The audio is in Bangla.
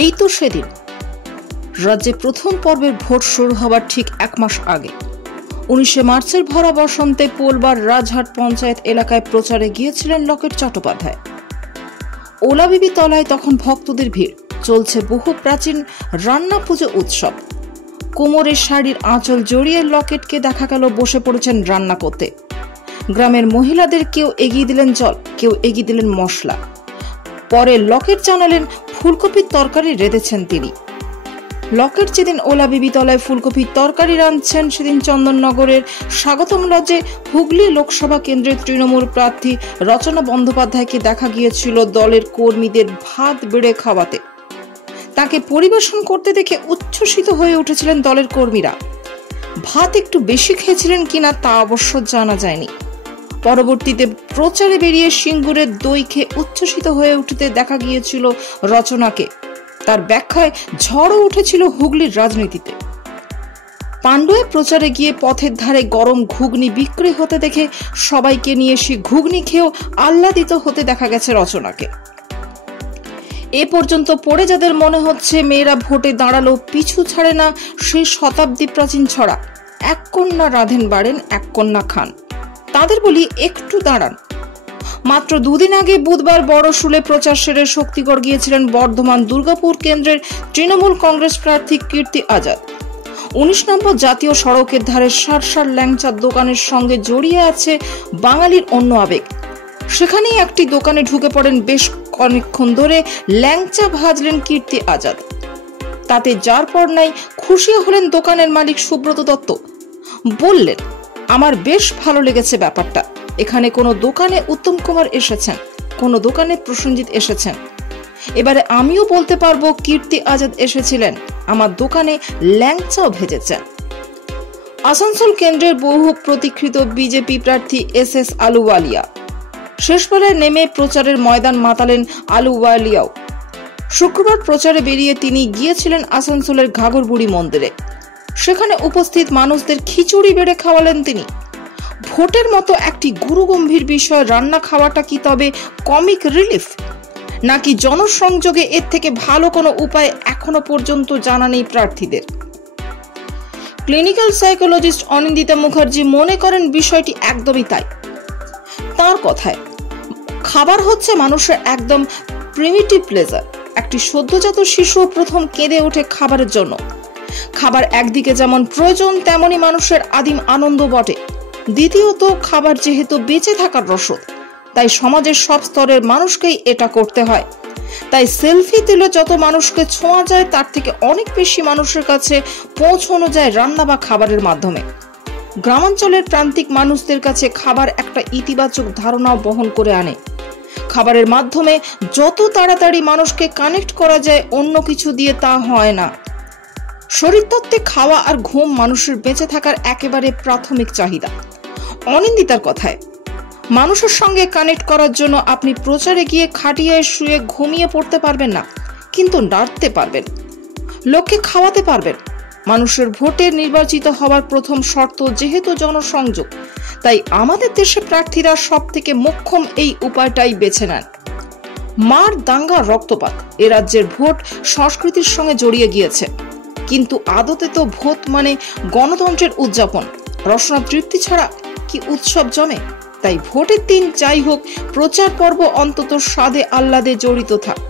এই তো সেদিন রাজ্যে প্রথম পর্বের ভোট শুরু হবার ঠিক এক মাস আগে 19 মার্চের ভরা বসন্তে পোলবার রাজহাট পঞ্চায়েত এলাকায় প্রচারে গিয়েছিলেন লকেট চট্টোপাধ্যায়। ওলাবিবি তলায় তখন ভক্তদের ভিড়, চলছে বহু প্রাচীন রান্না পুজো উৎসব। কোমরের শাড়ির আঁচল জড়িয়ে লকেটকে দেখা গেল বসে পড়েছেন রান্না করতে। গ্রামের মহিলাদের কেউ এগিয়ে দিলেন জল, কেউ এগিয়ে দিলেন মশলা। পরে লকেট জানালেন ফুলকপির তরকারি রেঁধেছেন তিনি। লকেট যেদিন ওলাবিবি তলায় ফুলকপির তরকারি রাঁধছেন, সেদিন চন্দননগরের স্বাগতম লজে হুগলি লোকসভা কেন্দ্রের তৃণমূল প্রার্থী রচনা বন্দ্যোপাধ্যায়কে দেখা গিয়েছিল দলের কর্মীদের ভাত বেড়ে খাওয়াতে। তাকে পরিবেশন করতে দেখে উচ্ছ্বসিত হয়ে উঠেছিলেন দলের কর্মীরা। ভাত একটু বেশি খেয়েছিলেন কিনা তা অবশ্য জানা যায়নি। পরবর্তীতে প্রচারে বেরিয়ে সিঙ্গুরের দই খেয়ে উচ্ছ্বসিত হয়ে উঠতে দেখা গিয়েছিল রচনাকে। তার ব্যাখ্যায় ঝড়ও উঠেছিল হুগলির রাজনীতিতে। পাণ্ডুয়ে প্রচারে গিয়ে পথের ধারে গরম ঘুগনি বিক্রি হতে দেখে সবাইকে নিয়ে সে ঘুগনি খেয়েও আহ্লাদিত হতে দেখা গেছে রচনাকে। এ পর্যন্ত পড়ে যাদের মনে হচ্ছে মেয়েরা ভোটে দাঁড়ালো পিছু ছাড়ে না সেই শতাব্দী প্রাচীন ছড়া, এক কন্যা রাঁধেন বাড়েন এক কন্যা খান, তাদের বলি একটু দাঁড়ান। মাত্র দুদিন আগে বুধবার বড় শুলে প্রচার সেরে শক্তিগড় গিয়েছিলেন বর্ধমান দুর্গাপুর কেন্দ্রের তৃণমূল কংগ্রেস প্রার্থী কীর্তি আজাদ। 19 নম্বর জাতীয় সড়কের ধারে সার ল্যাংচার দোকানের সঙ্গে জড়িয়ে আছে বাঙালির অন্য আবেগ। সেখানেই একটি দোকানে ঢুকে পড়েন, বেশ অনেকক্ষণ ধরে ল্যাংচা ভাজলেন কীর্তি আজাদ। তাতে যার পর নাই খুশি হলেন দোকানের মালিক সুব্রত দত্ত। বললেন, আমার বেশ ভালো লেগেছে ব্যাপারটা। এখানে কোনো দোকানে উত্তম কুমার এসেছেন, কোনো দোকানে প্রসেনজিৎ এসেছেন, এবারে আমিও বলতে পারবো কীর্তি আজাদ এসেছিলেন, আমার দোকানে ল্যাংচাও ভেজেছেন। আসানসোল কেন্দ্রের বহু প্রতীক্ষিত বিজেপি প্রার্থী SS আলুওয়ালিয়া শেষবেলায় নেমে প্রচারের ময়দান মাতালেন আলুওয়ালিয়াও। শুক্রবার প্রচারে বেরিয়ে তিনি গিয়েছিলেন আসানসোলের ঘাগরবুড়ি মন্দিরে। সেখানে উপস্থিত মানুষদের খিচুড়ি বেড়ে খাওয়ালেন তিনি। ভোটের মতো একটি গুরুগম্ভীর বিষয় রান্না খাওয়াটা কি তবে কমিক রিলিফ, নাকি জনসংযোগে এর থেকে ভালো কোনো উপায় এখনো পর্যন্ত জানা নেই প্রার্থীদের। ক্লিনিক্যাল সাইকোলজিস্ট অনিন্দিতা মুখার্জি মনে করেন বিষয়টি একদমই তাই। তার কথায়, খাবার হচ্ছে মানুষের একদম প্রিমিটিভ প্লেজার। একটি সদ্যজাত শিশু প্রথম কেঁদে ওঠে খাবারের জন্য। খাবার একদিকে যেমন প্রয়োজন, তেমনি মানুষের আদিম আনন্দ বটে। দ্বিতীয়ত, খাবার যেহেতু বেঁচে থাকার রসদ, তাই সমাজের সব স্তরের মানুষকেই এটা করতে হয়। তাই সেলফি তুলে যত মানুষকে ছোঁয়া যায়, তার থেকে অনেক বেশি মানুষের কাছে পৌঁছানো যায় রান্না বা খাবারের মাধ্যমে। গ্রামাঞ্চলের প্রান্তিক মানুষদের কাছে খাবার একটা ইতিবাচক ধারণাও বহন করে আনে। খাবারের মাধ্যমে যত তাড়াতাড়ি মানুষকে কানেক্ট করা যায় অন্য কিছু দিয়ে, তা হয় না। শরীরতত্ত্বে খাওয়া আর ঘুম মানুষের বেঁচে থাকার একেবারে প্রাথমিক চাহিদা। অনিন্দিতার কথায়, মানুষের সঙ্গে কানেক্ট করার জন্য আপনি প্রচারে গিয়ে খাটিয়ায় শুয়ে ঘুমিয়ে পড়তে পারবেন না, কিন্তু নাড়তে পারবেন, লোককে খাওয়াতে পারবেন। মানুষের ভোটে নির্বাচিত হওয়ার প্রথম শর্ত যেহেতু জনসংযোগ, তাই আমাদের দেশে প্রার্থীরা সব থেকে মোক্ষম এই উপায়টাই বেছে নেন। মার দাঙ্গা রক্তপাত এ রাজ্যের ভোট সংস্কৃতির সঙ্গে জড়িয়ে গিয়েছে, কিন্তু আদতে তো ভোট মানে গণতন্ত্রের উদযাপন। রসনা তৃপ্তি ছাড়া কি উৎসব জমে? তাই ভোটের দিন যাই হোক, প্রচার পর্ব অন্তত স্বাদে আহ্লাদে জড়িত থাক।